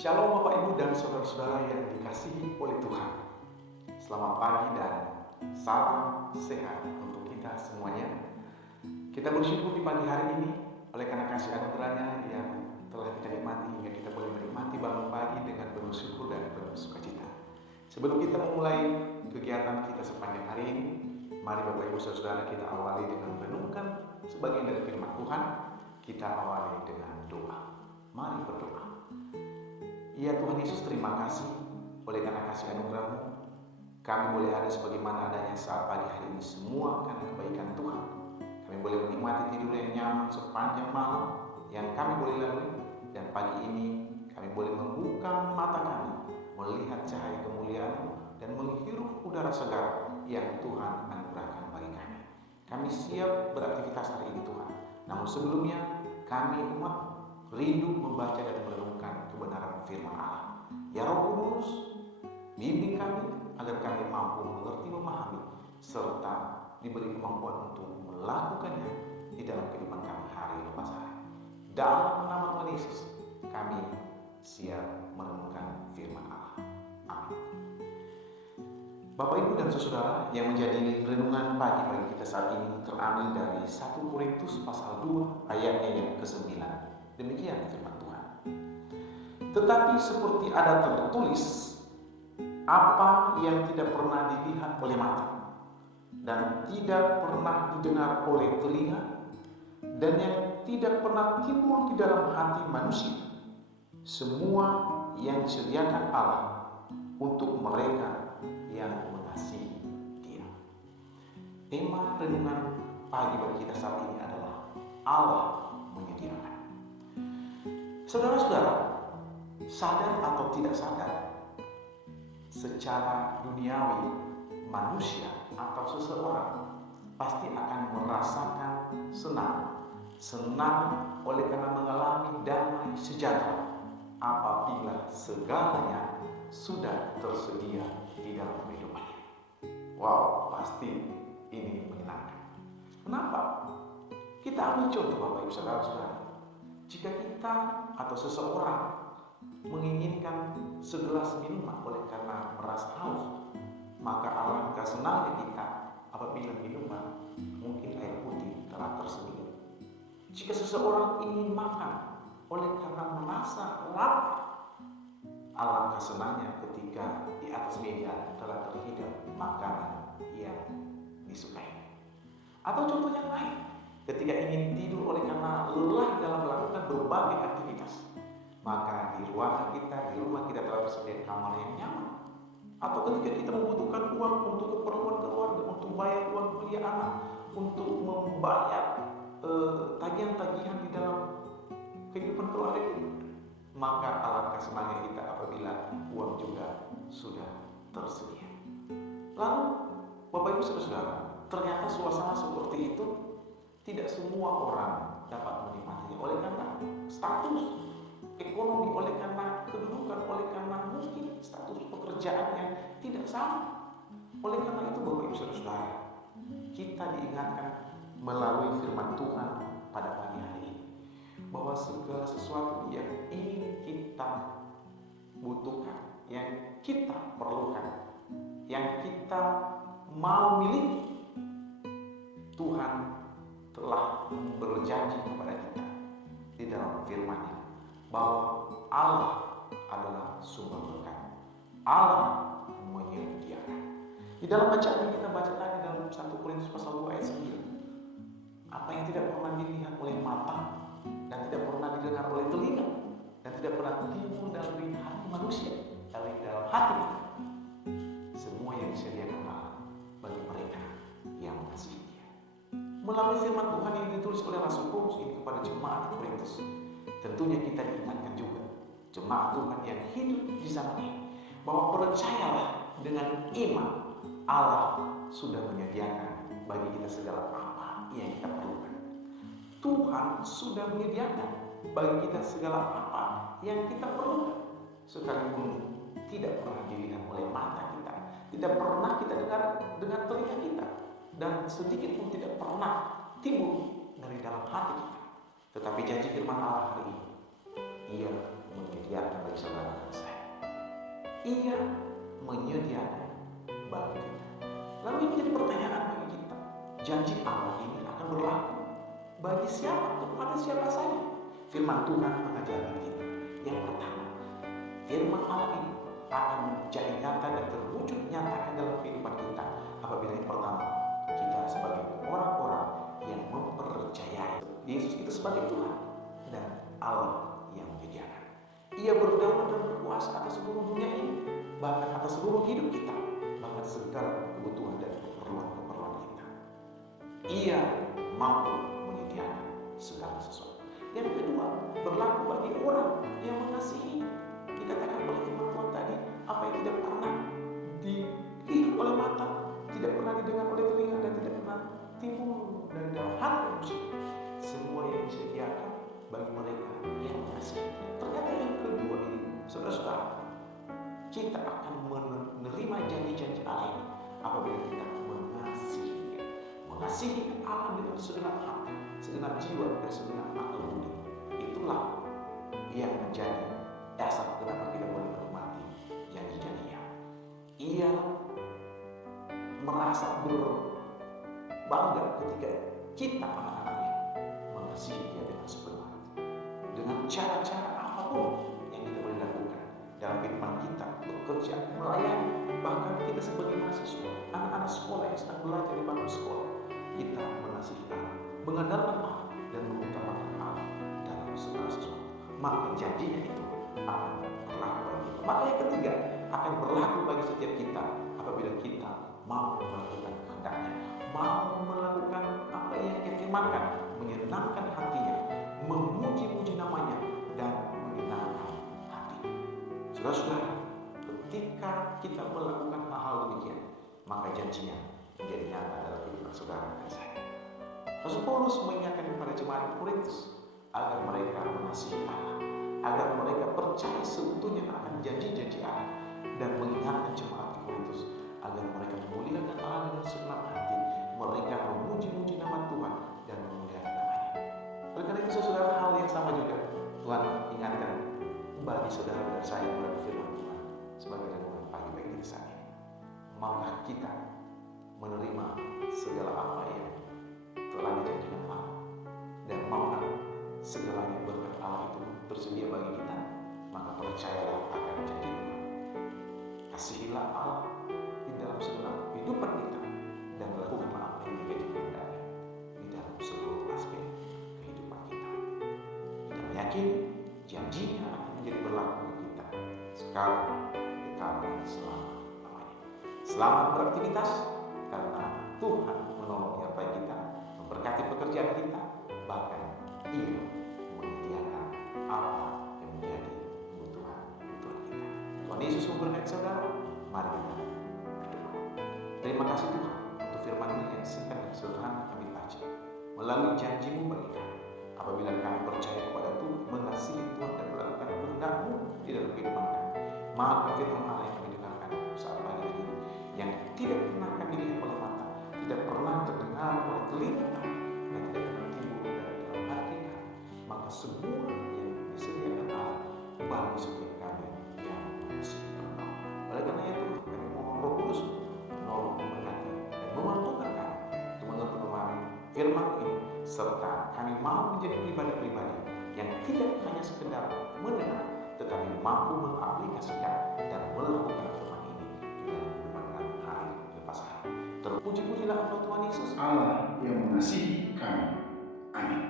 Shalom Bapak Ibu dan saudara-saudara yang dikasihi oleh Tuhan. Selamat pagi dan salam sehat untuk kita semuanya. Kita bersyukur di pagi hari ini oleh karena kasih anugerahnya yang telah kita nikmati hingga kita boleh menikmati bangun pagi dengan penuh syukur dan penuh sukacita. Sebelum kita memulai kegiatan kita sepanjang hari ini, mari Bapak Ibu saudara kita awali dengan merenungkan sebagian dari firman Tuhan. Kita awali dengan doa. Mari berdoa. Ya Tuhan Yesus, terima kasih oleh karena kasih anugerah-Mu. Kami boleh ada sebagaimana adanya saat pagi hari ini semua karena kebaikan Tuhan. Kami boleh menikmati tidur yang nyaman sepanjang malam yang kami boleh lalui. Dan pagi ini kami boleh membuka mata kami, melihat cahaya kemuliaan-Mu dan menghirup udara segar yang Tuhan anugerahkan bagi kami. Kami siap beraktivitas hari ini Tuhan. Namun sebelumnya kami umat rindu membaca dan merenungkan kebenaran firman Allah. Ya Roh Kudus, bimbing kami agar kami mampu mengerti, memahami, serta diberi kemampuan untuk melakukannya di dalam kehidupan kami hari lepas hari. Dalam nama Tuhan Yesus, kami siap merenungkan firman Allah. Amin. Bapak Ibu dan saudara, yang menjadi renungan pagi kita saat ini terambil dari 1 Korintus pasal 2 ayatnya yang ke-9. Demikian firman Tuhan. Tetapi seperti ada tertulis, apa yang tidak pernah dilihat oleh mata dan tidak pernah didengar oleh telinga dan yang tidak pernah timbul di dalam hati manusia, semua yang disediakan Allah untuk mereka yang mengasihi Dia. Tema renungan pagi bagi kita saat ini adalah Allah menyediakan. Saudara-saudara, sadar atau tidak sadar, secara duniawi manusia atau seseorang pasti akan merasakan senang oleh karena mengalami damai sejahtera apabila segalanya sudah tersedia di dalam kehidupannya. Wow, pasti ini menyenangkan. Kenapa? Kita ambil contoh Bapak Ibu saudara-saudara. Jika kita atau seseorang menginginkan segelas minuman oleh karena merasa haus, maka alangkah senangnya kita apabila minuman, mungkin air putih, telah tersedia. Jika seseorang ingin makan oleh karena merasa lapar, alangkah senangnya ketika di atas meja telah terhidang makanan yang disukai. Atau contoh yang lain, ketika ingin tidur oleh karena lelah dalam melakukan berbagai aktivitas, maka di ruangan kita, di rumah kita telah tersedia kamar yang nyaman. Atau ketika kita membutuhkan uang untuk keperluan keluarga, untuk bayar uang kuliah anak, untuk membayar tagihan-tagihan di dalam kehidupan keluarga kita, maka alangkah senangnya kita apabila uang juga sudah tersedia. Lalu Bapak Ibu saudara, ternyata suasana seperti itu tidak semua orang dapat menikmatinya oleh karena status ekonomi, oleh karena kedudukan, oleh karena mungkin status pekerjaan yang tidak sama. Oleh karena itu Bapak Ibu saudara, kita diingatkan melalui firman Tuhan pada pagi hari ini bahwa segala sesuatu yang ingin kita butuhkan, yang kita perlukan, yang kita mau miliki, Tuhan telah berjanji kepada kita di dalam firman-Nya bahwa Allah adalah sumber berkat. Allah menyediakan. Di dalam bacaan yang kita baca tadi dalam 1 Korintus pasal 2 ayat 9, apa yang tidak pernah dilihat oleh mata dan tidak pernah didengar oleh telinga dan tidak pernah timbul dalam hati manusia, dalam hati kita, semua yang disediakan Allah bagi mereka yang mengasihi Dia. Melalui firman Tuhan yang ditulis oleh Rasul Paulus ini kepada jemaat di Korintus, tentunya kita diingatkan juga jemaat Tuhan yang hidup di zaman ini bahwa percayalah dengan iman, Allah sudah menyediakan bagi kita segala apa yang kita perlukan. Tuhan sudah menyediakan bagi kita segala apa yang kita perlukan, sekalipun tidak pernah dilihat oleh mata kita, tidak pernah kita dengar dengan telinga kita, dan sedikit pun tidak pernah timbul dari dalam hati kita. Tetapi janji firman Allah hari ini, Ia menyediakan bagi saudara dan saya. Ia menyediakan bagi kita. Lalu ini jadi pertanyaan bagi kita. Janji Allah ini akan berlaku bagi siapa, kepada siapa saja. Firman Tuhan mengajarkan kita. Yang pertama, firman Allah ini akan menjadi nyata dan terwujud nyatakan dalam kehidupan kita apabila yang pertama, kita sebagai orang-orang yang mempercayai Yesus itu sebagai Tuhan dan Allah yang menyediakan. Ia berdaulat dan berkuasa atas seluruh dunia ini, bahkan atas seluruh hidup kita, bahkan segala kebutuhan dan keperluan kita. Ia mampu menyediakan segala sesuatu. Yang kedua, berlaku bagi orang yang mengasihi. Dikatakan oleh firman Tuhan tadi, apa yang tidak pernah dilihat oleh mata, tidak pernah didengar oleh telinga, dan tidak pernah timbul dari dalam hati manusia, semua yang disediakan bagi mereka yang mengasihi. Ternyata yang kedua ini, saudara-saudara, kita akan menerima janji-janji Allah ini apabila kita mengasihi Allah dengan segenap hati, segenap jiwa, dan segenap akal budi. Itulah yang menjadi dasar kenapa kita boleh menikmati janji-janjinya. Ia merasa berbangga ketika kita anak-anaknya mengasihi Dia dengan sepenuh hati, dengan cara-cara apapun yang kita boleh lakukan dalam kehidupan kita, bekerja, melayani, bahkan kita sebagai mahasiswa, anak-anak sekolah yang sedang belajar di bangku sekolah, kita mengasihi Allah, mengandalkan Allah, dan mengutamakan Allah dalam segala sesuatu. Maka janjinya itu akan berlaku bagi kita. Maka yang ketiga, akan berlaku bagi setiap kita apabila kita mau melakukan kehendaknya, mau melakukan apa yang Dia firmankan, menyenangkan hatinya, memuji-muji namanya, dan menyenangkan hatinya. Saudara-saudara, ketika kita melakukan hal-hal demikian, maka janjinya menjadi nyata dalam kehidupan saudara dan saya. Rasul Paulus mengingatkan kepada jemaat Korintus agar mereka mengasihi Allah, agar mereka percaya seutuhnya akan janji-janji Allah, dan mengingatkan jemaat Korintus agar mereka memuliakan Allah dengan segenap hati, mereka memuji-muji nama Tuhan dan memuliakan namanya. Oleh karena itu, saudara, hal yang sama juga Tuhan ingatkan bagi saudara dan saya melalui firman Tuhan sebagai renungan pagi bagi diri saya. Maukah kita menerima segala apa yang telah dijanjikan Allah, dan maukah segalanya berkat Allah itu tersedia bagi kita? Maka percayalah akan janji Tuhan. Kasihilah Allah di dalam segenap kehidupan kita, dan lakukanlah apa yang menjadi kehendaknya di dalam seluruh aspek kehidupan kita. Kita meyakini janjinya akan menjadi berlaku bagi kita sekarang, sekarang, dan selama-lamanya. Selamat beraktivitas, karena Tuhan menolong nyertai kita, memberkati pekerjaan kita, bahkan Ia menyediakan apa yang menjadi kebutuhan kita. Tuhan Yesus memberkati saudara. Mari kita berdoa. Terima kasih Tuhan untuk firman-Mu yang singkat dan sederhana kami baca. Melalui janji-Mu bagi kami, apabila kami percaya kepada Tuhan, mengasihi Tuhan, dan melakukan kehendak-Mu di dalam kehidupan kami, maka firman Allah yang kami dengarkan saat pagi ini, yang tidak pernah kami lihat oleh mata, tidak pernah terdengar oleh telinga kami, dan tidak pernah timbul dari dalam hati kami, maka semua yang disediakan Allah bagi setiap kami yang mengasihi Engkau. Oleh karena itu, kami mohon Roh Kudus menolong, memberkati, dan memampukan kami untuk mengerti memahami firman ini, serta kami mau menjadi pribadi-pribadi yang tidak hanya sekedar mendengar, tetapi mampu mengaplikasikan dan melakukan firman ini di dalam kehidupan kami hari lepas hari. Terpuji-pujilah Engkau Tuhan Yesus, Allah yang mengasihi kami. Amin.